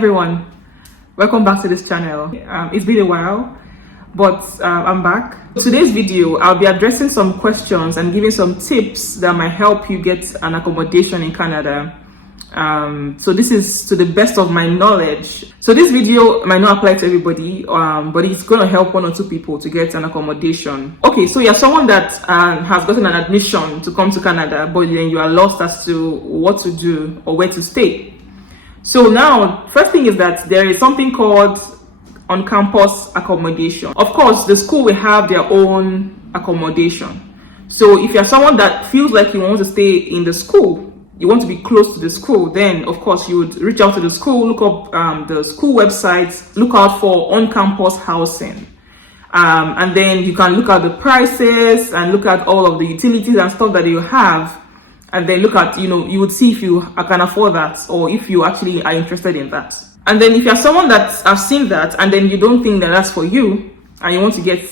everyone, welcome back to this channel. It's been a while, but I'm back. Today's video, I'll be addressing some questions and giving some tips that might help you get an accommodation in Canada. So this is to the best of my knowledge. So this video might not apply to everybody, but it's going to help one or two people to get an accommodation. Okay, so you're someone that has gotten an admission to come to Canada, but then you are lost as to what to do or where to stay. So now, first thing is that there is something called on-campus accommodation. Of course, the school will have their own accommodation. So if you're someone that feels like you want to stay in the school, you want to be close to the school, then of course you would reach out to the school, look up the school websites, look out for on-campus housing. And then you can look at the prices and look at all of the utilities and stuff that you have. And then look at, you would see if you can afford that or if you actually are interested in that. And then if you're someone that has seen that and then you don't think that that's for you and you want to get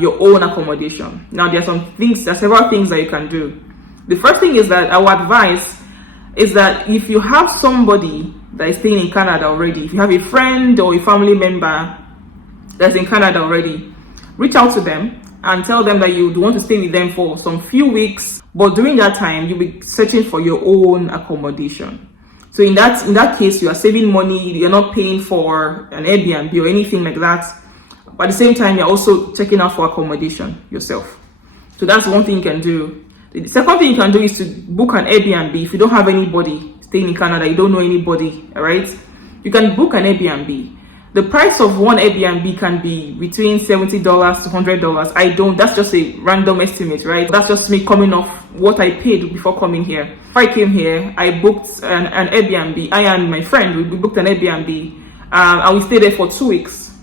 your own accommodation. Now there are several things that you can do. The first thing is that our advice is that if you have somebody that is staying in Canada already, if you have a friend or a family member that's in Canada already, reach out to them and tell them that you would want to stay with them for some few weeks. But during that time, you'll be searching for your own accommodation. So in that case, you are saving money. You're not paying for an Airbnb or anything like that. But at the same time, you're also checking out for accommodation yourself. So that's one thing you can do. The second thing you can do is to book an Airbnb. If you don't have anybody staying in Canada, you don't know anybody, all right? You can book an Airbnb. The price of one Airbnb can be between $70 to $100. That's just a random estimate, right? That's just me coming off what I paid before coming here. Before I came here, I booked an Airbnb. I and my friend, we booked an Airbnb and we stayed there for 2 weeks.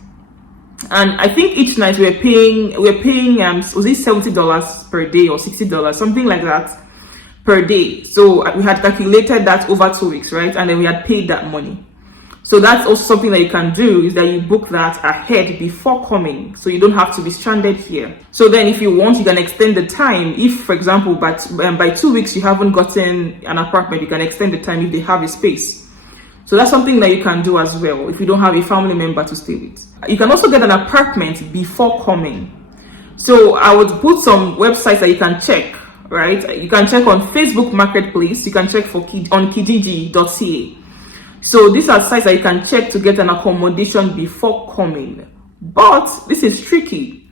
And I think each night we were paying, was it $70 per day or $60, something like that per day. So we had calculated that over 2 weeks, right? And then we had paid that money. So that's also something that you can do, is that you book that ahead before coming, so you don't have to be stranded here. So then if you want, you can extend the time. If, for example, by 2 weeks you haven't gotten an apartment, you can extend the time if they have a space. So that's something that you can do as well if you don't have a family member to stay with. You can also get an apartment before coming. So I would put some websites that you can check, right? You can check on Facebook Marketplace. You can check on kijiji.ca. So these are sites that you can check to get an accommodation before coming. But this is tricky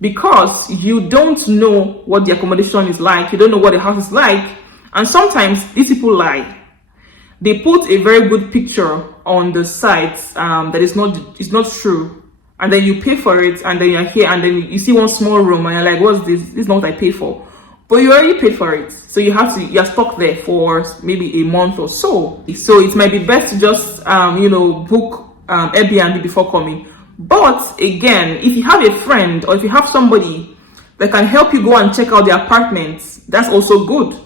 because you don't know what the accommodation is like. You don't know what the house is like. And sometimes these people lie. They put a very good picture on the sites that is not true. And then you pay for it and then you're here and then you see one small room and you're like, what's this? This is not what I paid for. But you already paid for it. So you're stuck there for maybe a month or so. So it might be best to just, book Airbnb before coming. But again, if you have a friend or if you have somebody that can help you go and check out the apartments, that's also good.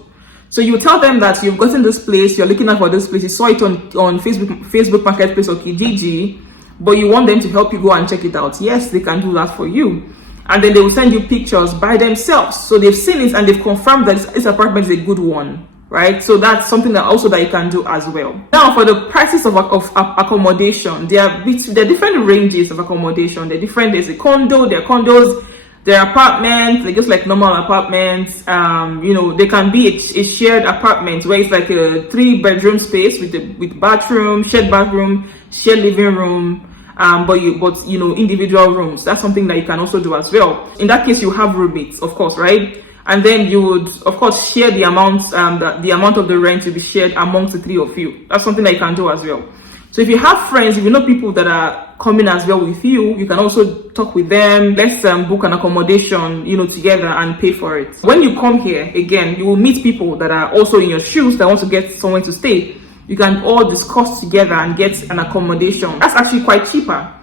So you tell them that you've gotten this place, you're looking out for this place, you saw it on Facebook Marketplace or Kijiji, but you want them to help you go and check it out. Yes, they can do that for you. And then they will send you pictures by themselves. So they've seen it and they've confirmed that this apartment is a good one, right? So that's something that you can do as well. Now, for the prices of accommodation, there are different ranges of accommodation. There's a condo, there are condos, there are apartments, they're just like normal apartments. They can be a shared apartment where it's like a 3-bedroom space with bathroom, shared living room. But individual rooms. That's something that you can also do as well. In that case, you have roommates, of course, right? And then you would, of course, share the amount. The amount of the rent will be shared amongst the three of you. That's something that you can do as well. So if you have friends, if you know people that are coming as well with you, you can also talk with them. Let's book an accommodation, together and pay for it. When you come here, again, you will meet people that are also in your shoes that want to get somewhere to stay. You can all discuss together and get an accommodation. That's actually quite cheaper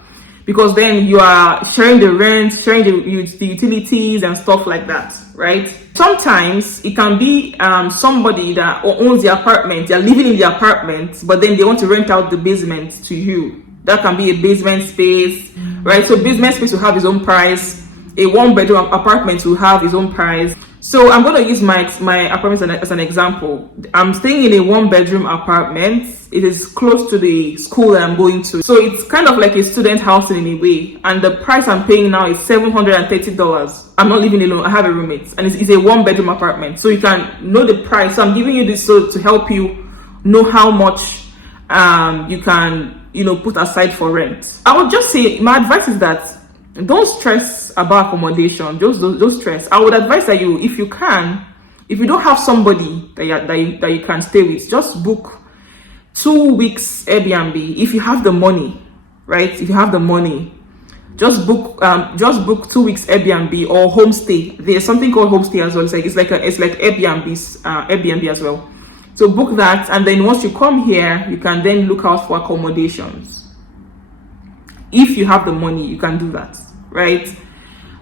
because then you are sharing the rent, sharing the utilities and stuff like that, right? Sometimes it can be somebody that owns the apartment, they're living in the apartment, but then they want to rent out the basement to you. That can be a basement space, right? So basement space will have its own price. A 1-bedroom apartment will have its own price. So I'm going to use my apartment as an example. I'm staying in a 1-bedroom apartment. It is close to the school that I'm going to. So it's kind of like a student housing in a way. And the price I'm paying now is $730. I'm not living alone. I have a roommate. And it's a 1-bedroom apartment. So you can know the price. So I'm giving you this so to help you know how much you can, put aside for rent. I would just say my advice is that don't stress about accommodation. Don't stress. I would advise that if you don't have somebody that you can stay with, just book 2 weeks Airbnb if you have the money, right? If you have the money, just book 2 weeks Airbnb or homestay. There's something called homestay as well. It's like Airbnb as well. So book that, and then once you come here, you can then look out for accommodations. If you have the money, you can do that, right?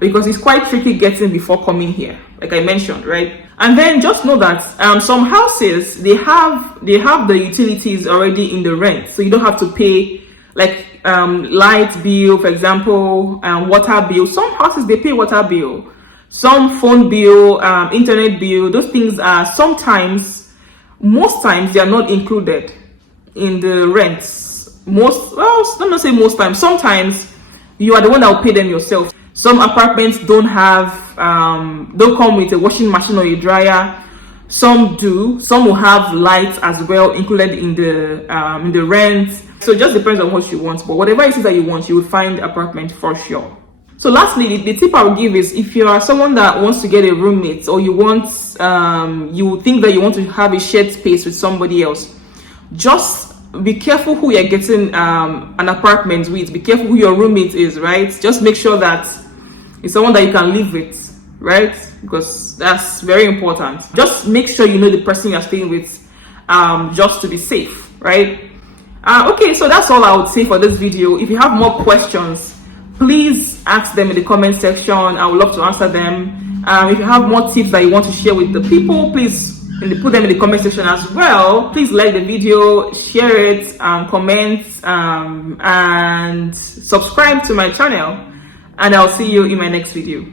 Because it's quite tricky getting before coming here, like I mentioned, right? And then just know that some houses, they have the utilities already in the rent, so you don't have to pay like light bill, for example, water bill. Some houses, they pay water bill, some phone bill, internet bill. Those things are most times they are not included in the rents. Let me say most times. Sometimes you are the one that will pay them yourself. Some apartments don't come with a washing machine or a dryer. Some do. Some will have lights as well included in the rent. So it just depends on what you want. But whatever it is that you want, you will find the apartment for sure. So lastly, the tip I will give is, if you are someone that wants to get a roommate, or you think that you want to have a shared space with somebody else, just be careful who you're getting an apartment with. Be careful who your roommate is, right? Just make sure that it's someone that you can live with, right? Because that's very important. Just make sure you know the person you're staying with, just to be safe, right? Okay, so that's all I would say for this video. If you have more questions, please ask them in the comment section. I would love to answer them. If you have more tips that you want to share with the people, please put them in the comment section as well. Please like the video, share it, comment, and subscribe to my channel. And I'll see you in my next video.